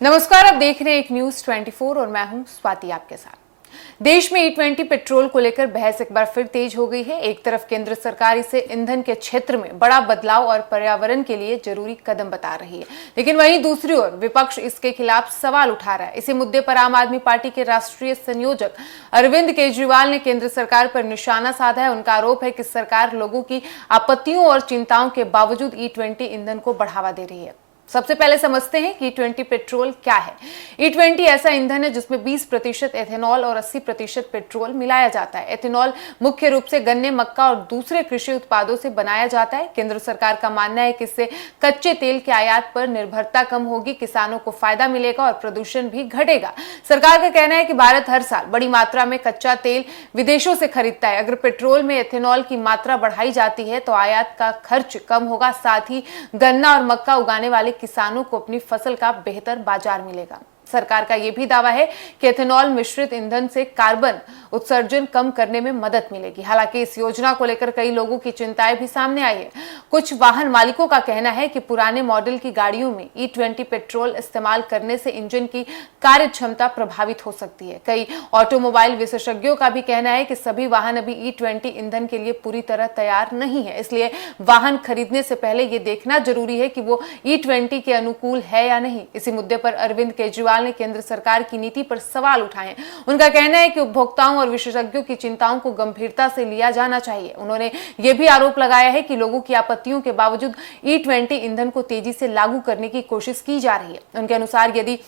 नमस्कार, आप देख रहे हैं एक न्यूज 24 और मैं हूं स्वाति आपके साथ। देश में E20 पेट्रोल को लेकर बहस एक बार फिर तेज हो गई है। एक तरफ केंद्र सरकार इसे ईंधन के क्षेत्र में बड़ा बदलाव और पर्यावरण के लिए जरूरी कदम बता रही है, लेकिन वहीं दूसरी ओर विपक्ष इसके खिलाफ सवाल उठा रहा है। इसी मुद्दे पर आम आदमी पार्टी के राष्ट्रीय संयोजक अरविंद केजरीवाल ने केंद्र सरकार पर निशाना साधा है। उनका आरोप है कि सरकार लोगों की आपत्तियों और चिंताओं के बावजूद E20 ईंधन को बढ़ावा दे रही है। सबसे पहले समझते हैं कि E20 पेट्रोल क्या है। E20 ऐसा ईंधन है जिसमें 20% एथेनॉल और 80% पेट्रोल मिलाया जाता है। एथेनॉल मुख्य रूप से गन्ने, मक्का और दूसरे कृषि उत्पादों से बनाया जाता है। केंद्र सरकार का मानना है कि इससे कच्चे तेल के आयात पर निर्भरता कम होगी, किसानों को फायदा मिलेगा और प्रदूषण भी घटेगा। सरकार का कहना है कि भारत हर साल बड़ी मात्रा में कच्चा तेल विदेशों से खरीदता है। अगर पेट्रोल में एथेनॉल की मात्रा बढ़ाई जाती है तो आयात का खर्च कम होगा, साथ ही गन्ना और मक्का उगाने वाले किसानों को अपनी फसल का बेहतर बाजार मिलेगा। सरकार का यह भी दावा है कि एथेनॉल मिश्रित ईंधन से कार्बन उत्सर्जन कम करने में मदद मिलेगी। हालांकि इस योजना को लेकर कई लोगों की चिंताएं भी सामने आई है। कुछ वाहन मालिकों का कहना है कि पुराने मॉडल की गाड़ियों में E20 पेट्रोल इस्तेमाल करने से इंजन की कार्य क्षमता प्रभावित हो सकती है। कई ऑटोमोबाइल विशेषज्ञों का भी कहना है कि सभी वाहन अभी E20 ईंधन के लिए पूरी तरह तैयार नहीं है, इसलिए वाहन खरीदने से पहले यह देखना जरूरी है कि वो E20 के अनुकूल है या नहीं। इसी मुद्दे पर अरविंद केजरीवाल ने केंद्र सरकार की नीति पर सवाल उठाए हैं। उनका कहना है कि उपभोक्ताओं और विशेषज्ञों की चिंताओं को गंभीरता से लिया जाना चाहिए। उन्होंने यह भी आरोप लगाया है कि लोगों की आपत्तियों के बावजूद E20 ईंधन को तेजी से लागू करने की कोशिश की जा रही है। उनके अनुसार यदि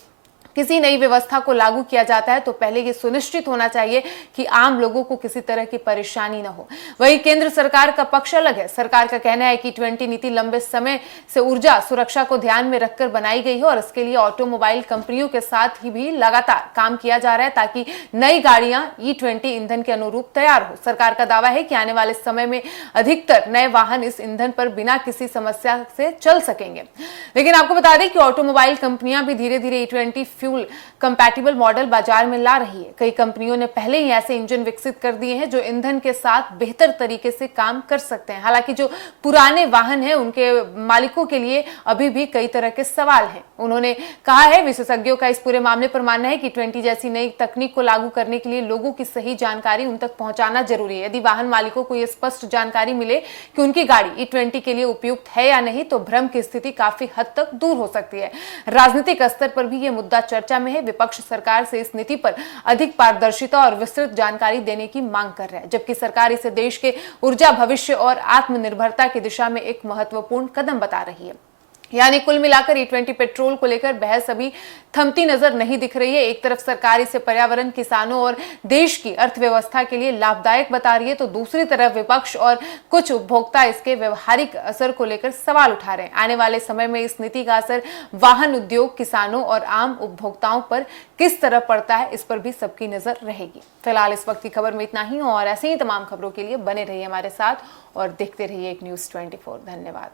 किसी नई व्यवस्था को लागू किया जाता है तो पहले यह सुनिश्चित होना चाहिए कि आम लोगों को किसी तरह की परेशानी न हो। वहीं केंद्र सरकार का पक्ष अलग है। सरकार का कहना है कि E20 नीति लंबे समय से ऊर्जा सुरक्षा को ध्यान में रखकर बनाई गई है और इसके लिए ऑटोमोबाइल कंपनियों के साथ ही भी लगातार काम किया जा रहा है ताकि नई गाड़ियां E20 ईंधन के अनुरूप तैयार हो। सरकार का दावा है कि आने वाले समय में अधिकतर नए वाहन इस ईंधन पर बिना किसी समस्या से चल सकेंगे। लेकिन आपको बता दें कि ऑटोमोबाइल कंपनियां भी धीरे धीरे E20 फ्यूल कंपैटिबल मॉडल बाजार में ला रही है। कई कंपनियों ने पहले ही ऐसे इंजन विकसित कर दिए हैं जो ईंधन के साथ बेहतर तरीके से काम कर सकते हैं। हालांकि जो पुराने वाहन हैं उनके मालिकों के लिए अभी भी कई तरह के सवाल हैं। उन्होंने कहा है, विशेषज्ञों का इस पूरे मामले पर मानना है कि E20 जैसी नई तकनीक को लागू करने के लिए लोगों की सही जानकारी उन तक पहुंचाना जरूरी है। यदि वाहन मालिकों को यह स्पष्ट जानकारी मिले कि उनकी गाड़ी E20 के लिए उपयुक्त है या नहीं तो भ्रम की स्थिति काफी हद तक दूर हो सकती है। राजनीतिक स्तर पर भी यह मुद्दा चर्चा में है। विपक्ष सरकार से इस नीति पर अधिक पारदर्शिता और विस्तृत जानकारी देने की मांग कर रहा है, जबकि सरकार इसे देश के ऊर्जा भविष्य और आत्मनिर्भरता की दिशा में एक महत्वपूर्ण कदम बता रही है। यानी कुल मिलाकर E20 पेट्रोल को लेकर बहस अभी थमती नजर नहीं दिख रही है। एक तरफ सरकार इसे पर्यावरण, किसानों और देश की अर्थव्यवस्था के लिए लाभदायक बता रही है तो दूसरी तरफ विपक्ष और कुछ उपभोक्ता इसके व्यवहारिक असर को लेकर सवाल उठा रहे हैं। आने वाले समय में इस नीति का असर वाहन उद्योग, किसानों और आम उपभोक्ताओं पर किस तरह पड़ता है, इस पर भी सबकी नजर रहेगी। फिलहाल इस वक्त की खबर में इतना ही और ऐसे ही तमाम खबरों के लिए बने रहिए हमारे साथ और देखते रहिए एक न्यूज 24। धन्यवाद।